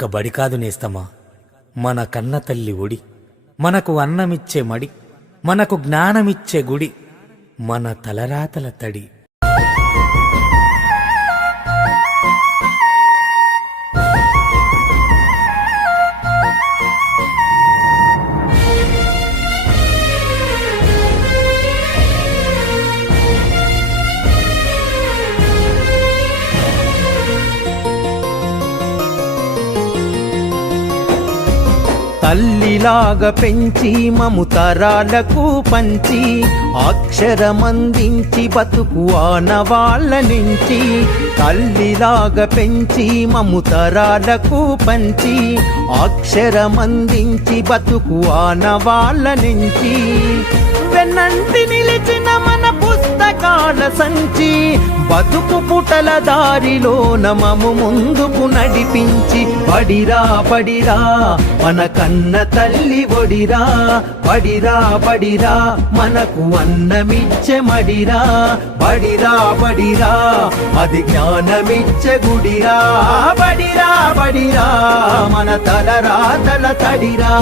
ఒక్క బడి కాదు నేస్తమా, మన కన్న తల్లి ఒడి, మనకు అన్నమిచ్చే మడి, మనకు జ్ఞానమిచ్చే గుడి, మన తలరాతల తడి. తల్లిలాగా పెంచి మము తరాలకు పంచి అక్షరమందించి బతుకు ఆనవాళ్ళ నుంచి. తల్లిలాగా పెంచి మము తరాలకు పంచి అక్షరమందించి బతుకు ఆనవాళ్ళ నుంచి. వెన్నంటి నిలిచిన మన పుస్తకాల సంచి బతుకు పుటల దారిలో నమము ముందుకు నడిపించి. బడిరా బడిరా మన కన్న తల్లి ఒడిరా, బడిరా బడిరా మనకు అన్నమిచ్చే మడిరా, బడిరా బడిరా అది జ్ఞానమిచ్చే గుడిరా, బడిరా బడిరా మన తలరాతల తడిరా.